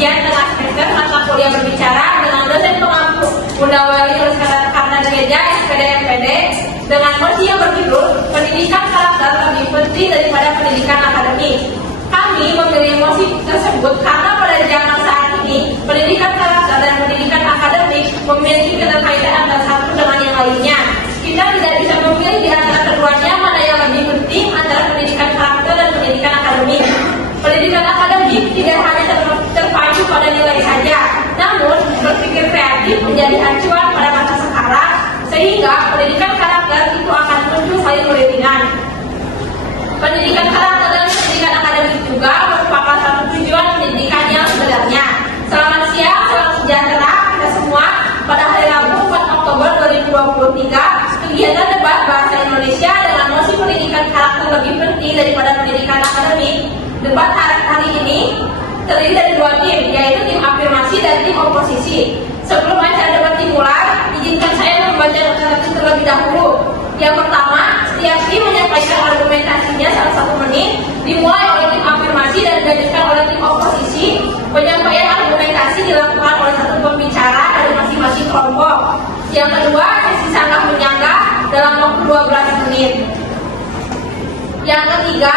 ujian tengah semester mata kuliah berbicara dengan dosen pengampu Bunda Wali karena gereja SPD MPD dengan mosi yang berjudul pendidikan karakter lebih penting daripada pendidikan akademik. Kami memilih mosi tersebut karena pada zaman saat ini pendidikan karakter dan pendidikan akademik memiliki keterkaitan antara satu dengan yang lainnya. Kita tidak bisa memilih di antara keduanya mana yang lebih penting antara pendidikan karakter dan pendidikan akademik. Pendidikan akademik tidak hanya terpacu pada nilai saja, namun berpikir kreatif menjadi acuan pada masa sekarang, sehingga pendidikan karakter itu akan muncul saling beriringan. Pendidikan karakter dan pendidikan akademik juga merupakan satu tujuan pendidikan yang sebenarnya. Selamat siang, salam sejahtera kita semua. Pada hari Rabu 4 Oktober 2023, kegiatan debat bahasa Indonesia dengan mosi pendidikan karakter lebih penting daripada pendidikan akademik. Debat hari ini terdiri dari dua tim, yaitu tim afirmasi dan tim oposisi. Sebelum acara debat dimulai, izinkan saya membaca notaris terlebih dahulu. Yang pertama, setiap tim menyampaikan argumentasinya salah 1 menit, dimulai oleh tim afirmasi dan dilanjutkan oleh tim oposisi. Penyampaian argumentasi dilakukan oleh satu pembicara dari masing-masing kelompok. Yang kedua, sesi sanggah menyanggah dalam waktu 12 menit. Yang ketiga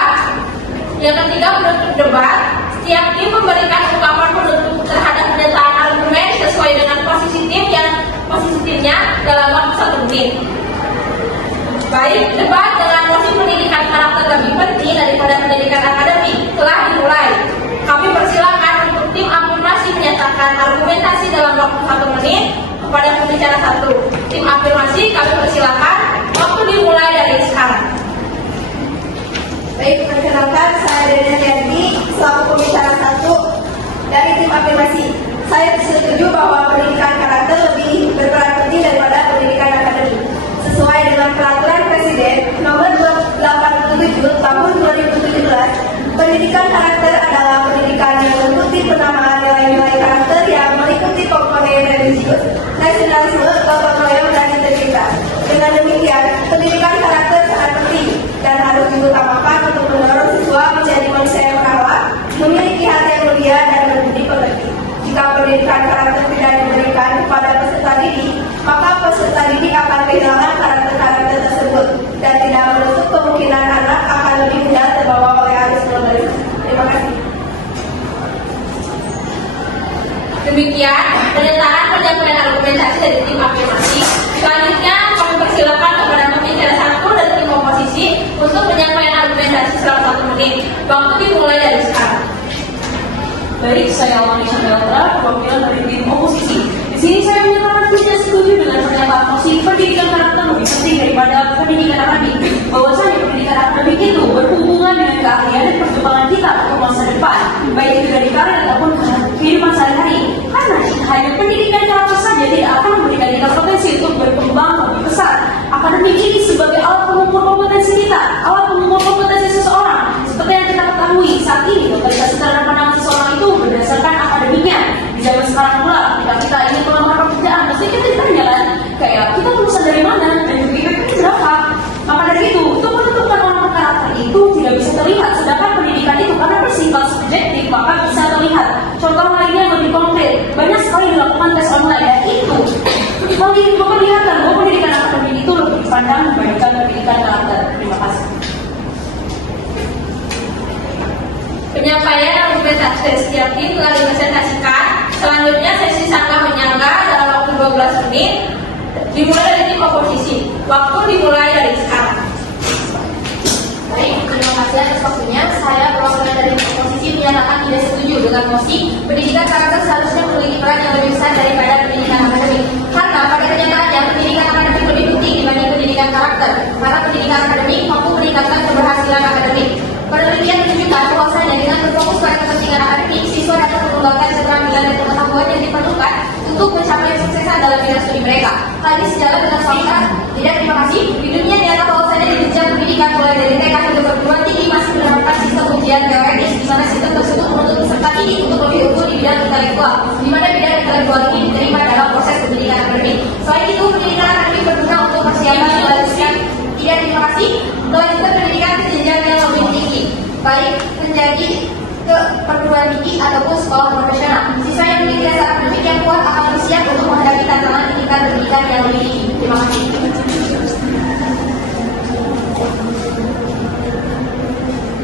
penutup debat. Setiap tim memberikan ungkapan penutup terhadap pernyataan argumen sesuai dengan posisi timnya dalam waktu 1 menit. Baik, debat dengan mosi pendidikan karakter lebih penting daripada pendidikan akademik telah dimulai. Kami persilakan untuk tim afirmasi menyatakan argumentasi dalam waktu 1 menit kepada pembicara 1. Tim afirmasi kami persilakan, waktu dimulai dari sekarang. Baik, perkenalkan saya Dena Riani selaku pembicara 1 dari tim afirmasi. Saya setuju bahwa pendidikan karakter lebih berperan penting daripada pendidikan akademik. Sesuai dengan peraturan Presiden nomor 87 tahun 2017, pendidikan karakter adalah pendidikan yang meliputi penamaan nilai-nilai karakter yang meliputi komponen religius, nasionalisme, gotong royong, dan integritas. Dengan demikian, pendidikan karakter sangat penting dan harus diutamakan untuk mendorong siswa menjadi manusia yang berakhlak, memiliki hati yang mulia, dan berbudi pekerti. Jika pendidikan karakter tidak diberikan kepada peserta didik, maka peserta didik akan kehilangan karakter-karakter tersebut dan tidak menutup kemungkinan anak akan lebih mudah terbawa oleh arus globalisasi. Terima kasih. Demikian pernyataan penyampaian argumentasi dari tim afirmasi. Selanjutnya kami persilakan kepada pembicara 1 dan tim oposisi untuk penyampaian argumentasi selama 1 menit. Waktu dimulai dari sekarang. Baik, saya Almani Chandra, perwakilan dari tim oposisi. Di sini saya menyatakan tidak setuju dengan pernyataan mosi pendidikan karakter lebih penting daripada pendidikan akademik. Bahwasanya pendidikan akademik itu berhubungan dengan keahlian dan perkembangan kita untuk masa depan, baik itu dari karir ataupun kehidupan sehari-hari. Karena hanya pendidikan karakter saja tidak akan memberikan kita potensi untuk berkembang lebih besar. Akademik ini sebagai alat pengukur kompetensi kita, alat pengukur kompetensi seseorang. Seperti yang kita ketahui saat ini, totalitas terhadap pandangan seseorang itu berdasarkan akademiknya. Di zaman sekarang pula, ketika kita ingin melamar pekerjaan, pasti kita ditanya kan, kayak kita lulusan dari mana dan juga IPK berapa. Maka dari itu, untuk menentukan orang karakter itu tidak bisa terlihat. Sedangkan pendidikan itu karena bersifat subjektif, maka bisa terlihat. Contoh lainnya yang lebih konkret, banyak sekali dilakukan tes online dan itu memperlihatkan bahwa pendidikan akademik itu lebih dipandang dibandingkan pendidikan karakter. Terima kasih. Penyampaian argumentasi dari setiap tim telah dipresentasikan. Selanjutnya sesi sanggah menyanggah dalam waktu 12 menit dimulai dari tim oposisi. Waktu dimulai dari sekarang. Baik, terima kasih atas waktunya. Saya perwakilan dari oposisi menyatakan tidak setuju dengan mosi pendidikan karakter seharusnya memiliki peran yang lebih besar daripada pendidikan akademik. Karena pada kenyataannya pendidikan akademik lebih penting dibanding pendidikan karakter. Karena pendidikan akademik mampu meningkatkan keberhasilan akademik. Penelitian menunjukkan bahwasanya dengan berfokus pada kepentingan akademik, siswa dapat mengembangkan keterampilan dan pengetahuan yang diperlukan untuk mencapai kesuksesan dalam bidang studi mereka. Hal ini sejalan dengan fakta. Tidak, terima kasih. Di dunia nyata bahwasanya di jenjang pendidikan mulai dari TK hingga perguruan tinggi masih menerapkan sistem ujian teoretis, di mana sistem tersebut menuntut peserta didik untuk lebih unggul di bidang intelektual, di mana bidang intelektual ini diterima dalam proses pendidikan akademik. Selain itu, pendidikan akademik berguna untuk persiapan melanjutkan. Tidak, terima kasih. Melanjutkan pendidikan ke jenjang yang lebih tinggi, baik menjadi ke perguruan tinggi ataupun sekolah profesional. Siswa yang memiliki dasar akademik yang kuat akan bersiap untuk menghadapi tantangan tingkat pendidikan yang lebih tinggi. Terima kasih.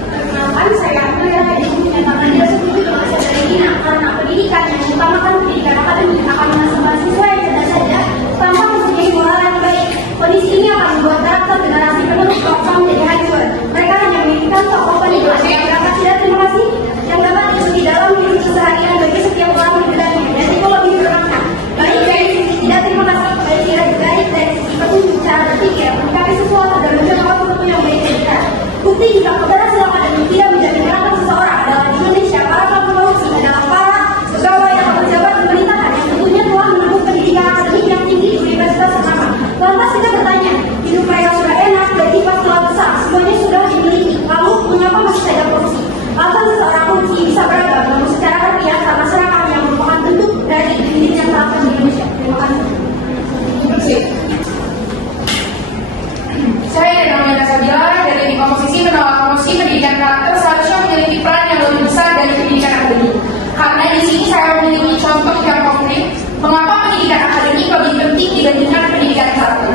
Perkenalkan, saya Amanda. Ini menyatakan tidak setuju dengan saudara Dina karena pendidikan yang mengutamakan pendidikan akademik akan menghasilkan siswa yang cerdas saja tanpa mempunyai moral yang baik. Kondisi ini akan membuat karakter generasi penerus bangsa menjadi hancur. Mereka hanya menginginkan tokoh pendidikan yang berangkat tidak terima kasih yang dapat diikuti dalam hidup keseharian bagi setiap orang di bidangnya dan psikologi bermakna. Baik dari sisi tidak terima kasih, baik dari sisi petunjuk cara berpikir, mencari sesuatu dan mencoba sesuatu yang baik. Bukti jika keberhasilan akademik tidak menjadi karakter seseorang adalah di Indonesia para pelaku adalah para pegawai atau pejabat pemerintahan yang tentunya telah menempuh pendidikan akademik yang tinggi di universitas ternama. Lantas kita bertanya, hidup mereka sudah enak, gaji telah besar, semuanya sudah dimiliki. Lalu mengapa masih saja korupsi? Alasan seseorang korupsi bisa beragam, namun secara harfiah karena masyarakat yang merupakan bentuk dari dirinya terakhir di Indonesia. Terima kasih. Saya namanya Sabila dari tim komposisi menolak promosi pendidikan karakter seharusnya memiliki peran yang lebih besar dari pendidikan akademik. Karena di sini saya memiliki contoh yang konkret mengapa pendidikan akademik lebih penting dibandingkan pendidikan karakter.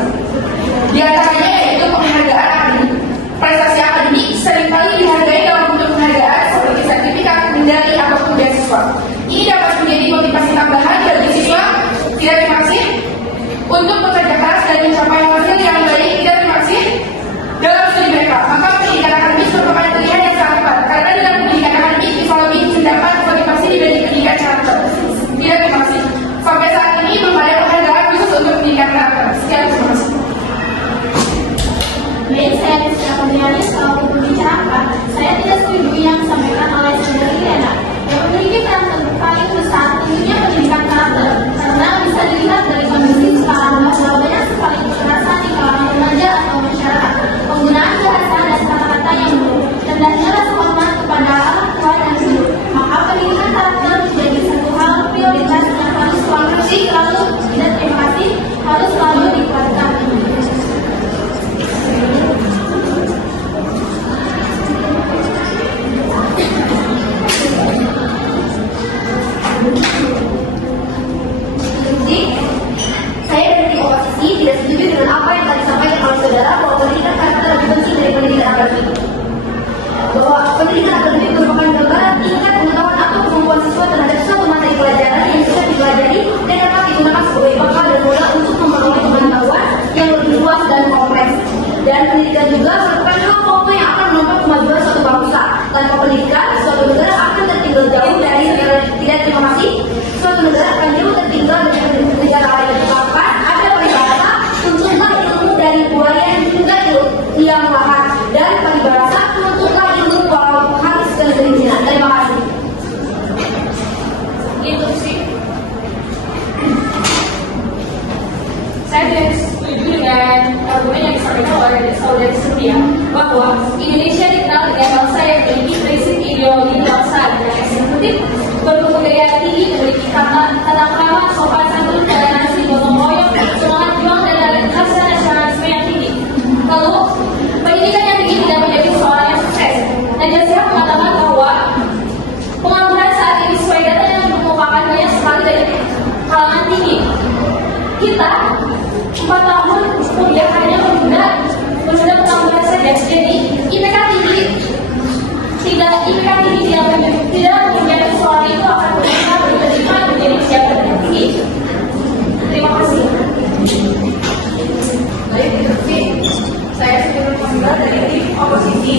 Di antaranya yaitu penghargaan akademik. Prestasi akademik seringkali dihargai dalam bentuk penghargaan seperti sertifikat, medali, ataupun beasiswa. Ini dapat menjadi motivasi tambahan bagi siswa tidak terima untuk bekerja keras dan mencapai hasil yang baik tidak terima dalam studi mereka. Maka pendidikan akademik merupakan pilihan yang sangat tepat karena dalam pendidikan akademik bisa lebih mendapat motivasi dibanding pendidikan karakter. Tidak terima kasih. Sampai saat ini belum ada penghargaan khusus untuk pendidikan karakter. Sekian, terima kasih. Baik, saya Rizka Pembianis, kalau membicarakan, saya tidak setuju yang disampaikan oleh saudara Irena yang memiliki peran paling besar tentunya pendidikan karakter karena bisa dilihat dari kondisi sekarang bahwa banyak sekali kekerasan di kalangan remaja atau masyarakat, penggunaan bahasa dan kata-kata yang buruk, rendahnya rasa hormat kepada orang tua dan guru. Maka pendidikan karakter menjadi satu hal prioritas yang harus selalu tidak terima kasih harus selalu dikuatkan. Saya dari tim oposisi tidak setuju dengan apa yang tadi disampaikan oleh saudara bahwa pendidikan karakter lebih penting dari pendidikan akademik. Bahwa pendidikan akademik merupakan gambaran tingkat pengetahuan atau kemampuan siswa terhadap suatu materi pelajaran yang bisa dipelajari dan dapat digunakan sebagai bekal dan modal untuk memperoleh pengetahuan yang lebih luas dan kompleks. Dan pendidikan juga merupakan hal pokok yang akan menopang kemajuan suatu bangsa. Tanpa pendidikan, suatu negara akan tertinggal jauh dari tidak terima kasih. Suatu negara akan jauh tertinggal dari negara lain. Bahkan ada peribahasa, tuntutlah ilmu dari buaya hingga liang lahat, dan peribahasa tuntutlah ilmu walau habis kegelinciran. Terima kasih. Itu sih. Saya tidak setuju dengan argumen yang disampaikan oleh saudari Surya bahwa Indonesia dikenal dengan bangsa yang memiliki prinsip ideologi bangsa dan eksekutif berbudaya tinggi, memiliki tata krama, sopan santun, toleransi, gotong royong, semangat juang dan rasa nasionalisme yang tinggi. Lalu pendidikan yang tinggi tidak menjadi seorang yang sukses. Najwa Shihab mengatakan bahwa pengangguran saat ini sesuai data yang merupakan banyak sekali dari kalangan tinggi. Kita 4 tahun kuliah hanya menunda pengangguran saja. Jadi IPK tinggi tidak menjadi seorang itu akan berusaha berterima menjadi pejabat yang tinggi. Terima kasih. Baik, terima kasih. Saya sebagai pembicara dari tim oposisi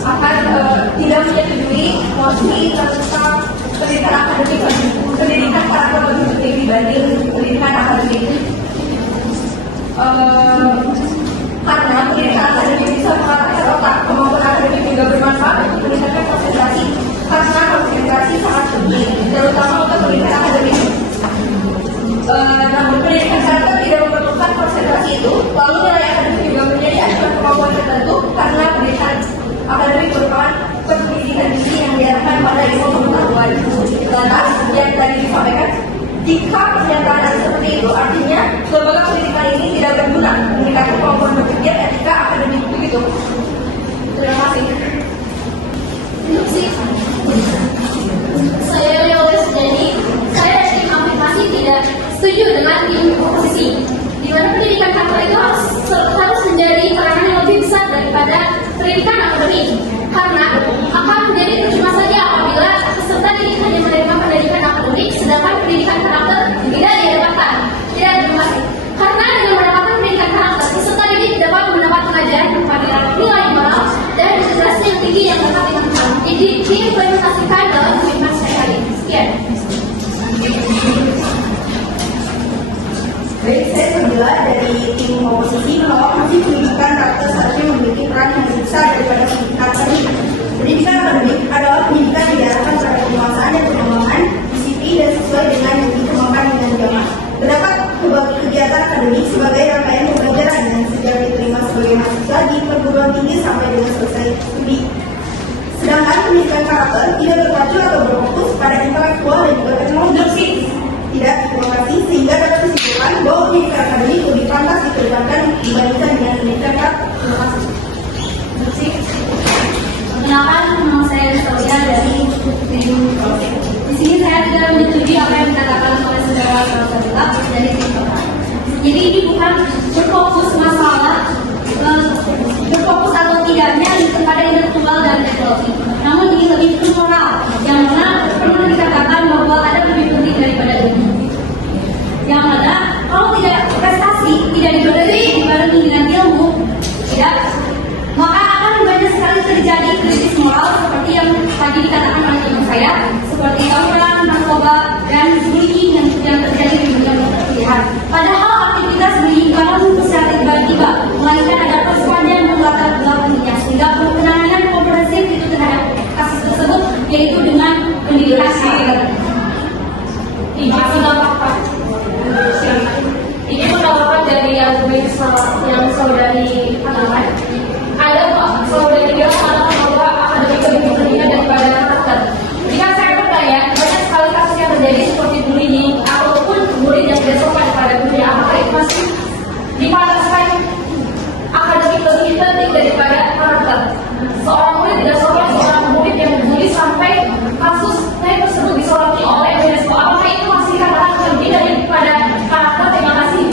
akan tidak menyetujui mosi tentang pendidikan akademik, pendidikan karakter lebih penting dibanding pendidikan akademik. Karena pendidikan akademik bisa mengarahkan otak, kemampuan akademik juga bermanfaat untuk meningkatkan konsentrasi. Karena konsentrasi sangat penting, terutama untuk pendidikan akademik. Namun pendidikan karakter tidak memerlukan konsentrasi itu, lalu nilai akademik juga menjadi acuan kemampuan tertentu karena pendidikan akademik merupakan pendidikan tinggi yang diarahkan pada ilmu pengetahuan. Lantas, yang tadi disampaikan, jika pernyataan seperti itu, artinya lembaga pendidikan ini tidak berguna meningkatkan kemampuan berpikir etika akademik begitu. Terima kasih. tim oposisi, di mana pendidikan karakter itu harus menjadi peranan yang lebih besar daripada pendidikan akademik, karena akan menjadi percuma saja apabila peserta didik hanya menerima pendidikan akademik, sedangkan pendidikan karakter tidak didapatkan. Karena dengan mendapatkan pendidikan karakter, peserta didik dapat mendapat pengajaran kepadilan nilai moral dan kecerdasan yang tinggi yang dapat diimplementasikan dalam kehidupan sehari-hari. Sekian. Baik, saya Sabila dari tim oposisi menolak masih pendidikan karakter seharusnya memiliki peran yang lebih besar daripada pendidikan akademik. Pendidikan akademik adalah pendidikan yang diarahkan pada penguasaan dan pengembangan disiplin dan sesuai dengan yang dikembangkan dengan zaman. Terdapat kegiatan akademik sebagai rangkaian pembelajaran yang sejak diterima sebagai mahasiswa di perguruan tinggi sampai dengan selesai studi. Sedangkan pendidikan karakter tidak berpacu atau berfokus pada intelektual dan juga teknologi. Tidak diplomasi sehingga dapat disimpulkan bahwa pendidikan akademik lebih pantas dikedepankan dibandingkan dengan pendidikan karakter. Terima kasih. Perkenalkan, nama saya Victoria dari tim Project. Di sini saya tidak menyetujui apa yang dikatakan oleh saudara Sabila dari tim Project. Jadi ini bukan berfokus masalah berfokus atau tidaknya kepada intelektual dan teknologi, namun ini lebih ke moral, yang mana perlu dikatakan bahwa ada lebih penting daripada ini. Yang mana kalau tidak prestasi tidak dibarengi dengan ilmu, tidak, maka akan banyak sekali terjadi krisis moral seperti yang tadi dikatakan oleh teman saya, seperti tawuran, narkoba, dan bullying yang terjadi di dunia perkuliahan. Padahal aktivitas bullying bukan secara tiba-tiba, melainkan ada pesan yang melatar belakanginya, sehingga perlu penanganan komprehensif itu terhadap kasus tersebut, yaitu dengan pendidikan karakter. Ini pendapat dari yang saudari katakan. Ada kok saudari bilang bahwa akademik lebih penting daripada karakter. Jika saya bertanya, banyak sekali kasus yang terjadi seperti bullying ataupun murid yang tidak sopan pada dunia, apakah itu masih dipantaskan akademik lebih penting daripada karakter? Seorang murid tidak sopan, seorang murid yang bully sampai kasus tersebut disoroti oleh UNESCO, apakah itu masih dikatakan lebih daripada karakter? Terima kasih.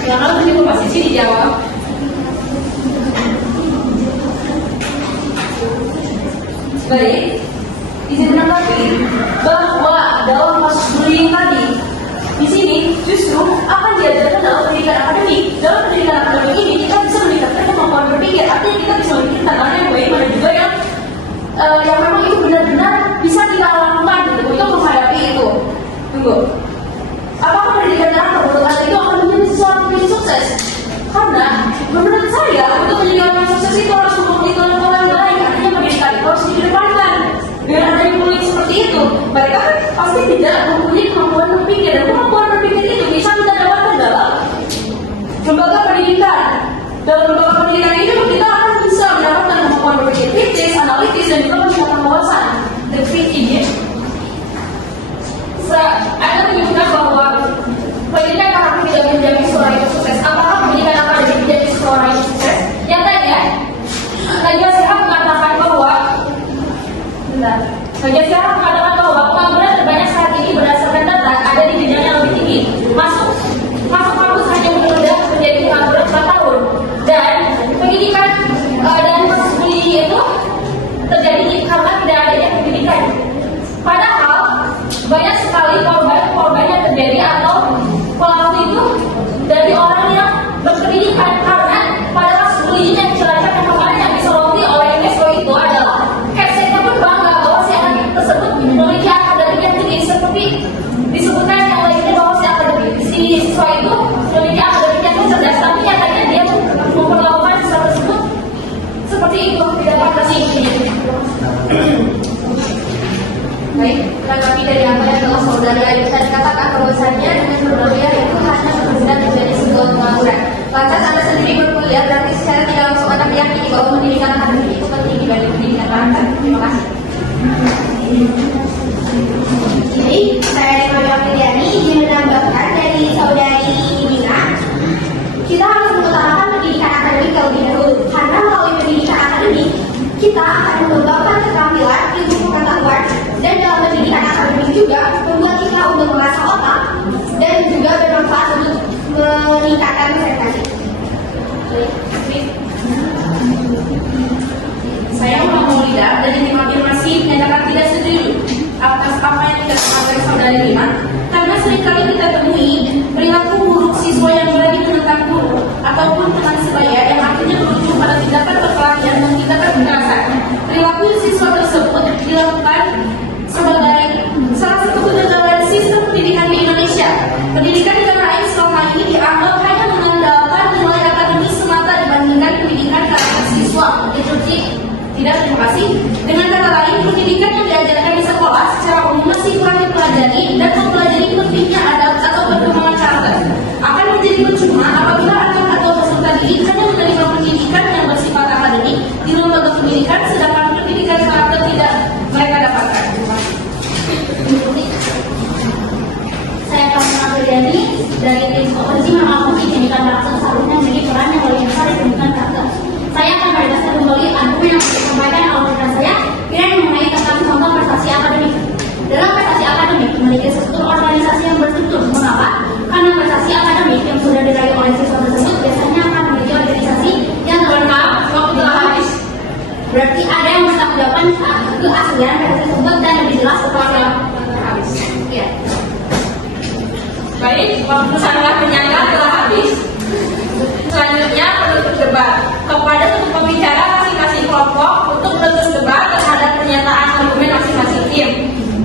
Silakan tim oposisi dijawab. Baik, izin menanggapi bahwa dalam kasus bullying tadi, di sini justru akan diajarkan dalam pendidikan akademik. Dalam pendidikan akademik ini kita bisa meningkatkan kemampuan berpikir, artinya kita bisa memiliki tantangan yang baik, mana juga yang memang itu benar-benar bisa kita lakukan gitu, untuk menghadapi itu. Tunggu. Apakah pendidikan karakter menurut Anda itu akan menjadi sesuatu yang sukses? Karena menurut saya untuk menjadi orang yang sukses itu harus memiliki kemampuan yang baik, artinya pendidikan itu harus dikedepankan. Biar ada yang mulai seperti itu, mereka kan pasti tidak mempunyai kemampuan berpikir, dan kemampuan berpikir itu bisa kita dapatkan dalam lembaga pendidikan. Dalam lembaga pendidikan itu kita akan bisa mendapatkan kemampuan berpikir kritis, analitis, dan juga meningkatkan wawasan dan thinking. Anda menyebutkan bahwa pendidikan karakter tidak menjadi seorang yang sukses. Apakah pendidikan akademik menjadi seorang yang sukses? Nyatanya, Najwa Shihab mengatakan bahwa pengangguran terbanyak saat ini berdasarkan data ada di jenjang yang lebih tinggi. Masuk kampus hanya menunda menjadi pengangguran 4 tahun. Dan pendidikan dan kasus bullying itu terjadi karena tidak adanya pendidikan. Padahal banyak sekali korban yang terjadi atau pelaku itu dari orang yang berpendidikan, karena pada kasus bullying yang dicelacap yang kemarin yang disoroti oleh UNESCO itu adalah captionnya pun bangga bahwa si anak tersebut memiliki akademik yang tinggi, seperti disebutkan yang lainnya bahwa si siswa itu memiliki akademik yang cerdas, tapi nyatanya dia memperlakukan siswa tersebut seperti itu, tidak pantas ini. Baik, menanggapi dari apa yang telah saudari Ayu tadi katakan, bahwasannya dengan berkuliah itu hanya benar menjadi sebuah pengangguran. Lantas Anda sendiri berkuliah berarti secara tidak langsung Anda meyakini bahwa pendidikan akademik itu penting dibanding pendidikan karakter. Terima kasih. Jadi, saya Rima Fitriani ingin menambahkan dari saudari Nina, kita harus mengutamakan pendidikan akademik terlebih dahulu, karena melalui pendidikan akademik kita akan mengembangkan keterampilan, ilmu pengetahuan, dan dalam pendidikan akademik juga membuat kita untuk mengasah otak mempelajari dan mempelajari pentingnya adab atau perkembangan karakter. Akan menjadi percuma apabila anak atau peserta didik hanya menerima pendidikan yang bersifat akademik di lembaga pendidikan, sedangkan pendidikan karakter tidak mereka dapatkan. Saya Kamila Priani dari tim Komposisi Mengakomodir Pendidikan Karakter seharusnya menjadi peran yang paling besar di pendidikan karakter. Saya akan menegaskan kembali argumen yang disampaikan oleh rekan saya, Piran, mengenai tentang contoh prestasi akademik. Dalam prestasi akademik memiliki struktur organisasi yang berstruktur. Mengapa? Karena prestasi akademik yang sudah diraih oleh siswa tersebut biasanya akan memiliki organisasi yang terkenal. Waktu telah habis. Berarti ada yang bertanggung jawab keaslian prestasi tersebut dan lebih jelas kepada habis. Ya. Baik, waktu sangat menyangka telah habis. Selanjutnya penutup debat. Kepada pembicara masing-masing kelompok untuk menutup debat terhadap pernyataan argumen masing-masing tim.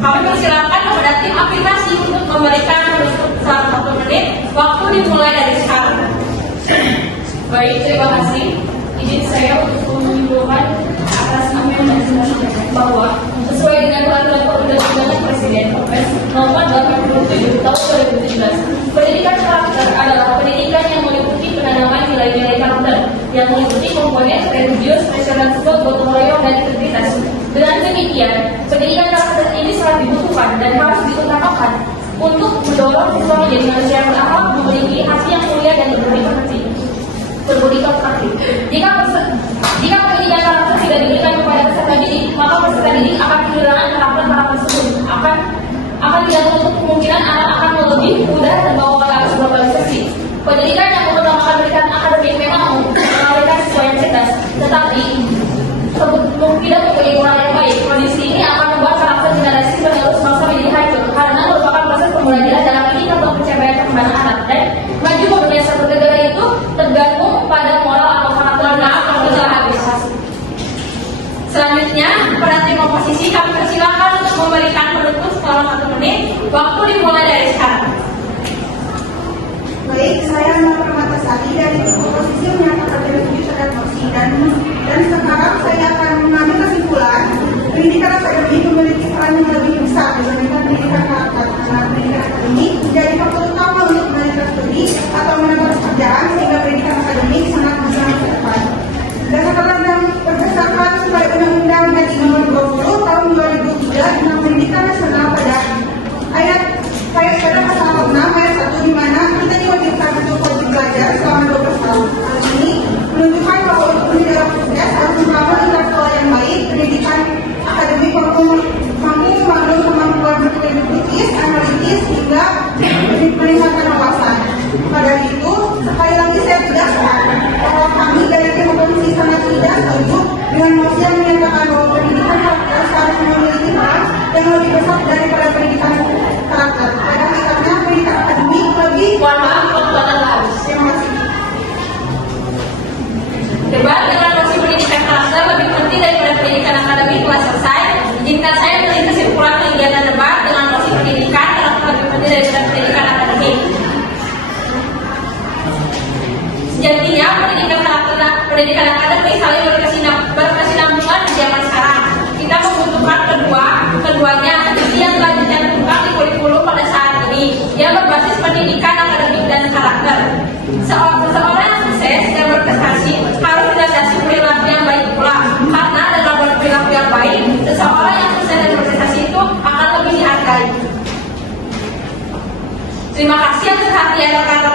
Kami persilakan kepada tim aplikasi untuk memberikan penutup selama 1 menit. Waktu dimulai dari sekarang. Baik, terima kasih. Izin saya untuk menyimpulkan atas apa yang disampaikan bahwa sesuai dengan peraturan perundang-undangan Presiden Kongres Nomor 87 Tahun 2017, pendidikan karakter adalah pendidikan yang meliputi penanaman nilai-nilai karakter yang meliputi komponen religius, nasionalisme, gotong royong, dan integritas. Dengan demikian, pendidikan karakter ini sangat dibutuhkan dan harus diutamakan untuk mendorong siswa menjadi manusia yang berakhlak, memiliki hati yang mulia dan berbudi pekerti. Jika pendidikan karakter tidak diberikan kepada peserta didik, maka peserta didik akan kehilangan karakter tersebut. Akan tidak menutup kemungkinan anak akan lebih mudah terbawa pada arus globalisasi. Pendidikan yang mengutamakan pendidikan akademik memang melahirkan siswa yang cerdas, tetapi tidak mempunyai moral yang baik. Kondisi ini akan membuat karakter generasi penerus bangsa menjadi hancur karena merupakan proses pembelajaran dalam ini untuk pencapaian perkembangan anak dan maju ke dunia satu negara itu tergantung pada moral atau karakter anak yang telah habis. Selanjutnya, kepada tim oposisi kami persilakan untuk memberikan penutup selama 1 menit. Waktu dimulai dari sekarang. Baik, saya Nova Permatasari dari tim oposisi menyatakan setuju terhadap mosi dan sekarang saya akan mengambil kesimpulan pendidikan akademik memiliki peran yang lebih besar dibandingkan pendidikan karakter karena pendidikan akademik menjadi faktor utama untuk melanjutkan studi atau menambah pekerjaan sehingga pendidikan akademik sangat berperan ke depan. Berdasarkan sebagai Undang-Undang Nomor 20 Tahun 2003 tentang Pendidikan Nasional pada pada pasal 6 ayat 1 di mana kita diwajibkan untuk wajib belajar selama 12 tahun. Hal ini menunjukkan bahwa untuk menjadi orang sukses harus membangun intelektual yang baik, pendidikan akademik mampu membangun kemampuan berpikir kritis, analitis hingga meningkatkan wawasan. Pada itu, sekali lagi saya tegaskan bahwa kami dari tim oposisi sangat tidak setuju dengan mosi yang menyatakan bahwa pendidikan karakter seharusnya memiliki peran yang lebih besar daripada pendidikan karakter. Pada hakikatnya pendidikan akademik lebih. Mohon maaf, waktu telah habis. Terima kasih. Debat dengan mosi pendidikan karakter lebih penting daripada pendidikan akademik telah selesai. Izinkan saya memberi kesimpulan kegiatan debat dengan mosi pendidikan karakter lebih penting daripada pendidikan akademik. Sejatinya pendidikan akademik saling berkesinambungan di zaman sekarang. Kita membutuhkan keduanya. Ini yang telah dicantumkan di kurikulum pada saat ini, yang berbasis pendidikan akademik dan karakter. Seseorang yang sukses dan berprestasi harus dilandasi perilaku yang baik pula. Karena dalam perilaku yang baik, seseorang yang sukses dan berprestasi itu akan lebih dihargai. Terima kasih atas perhatian rekan-rekan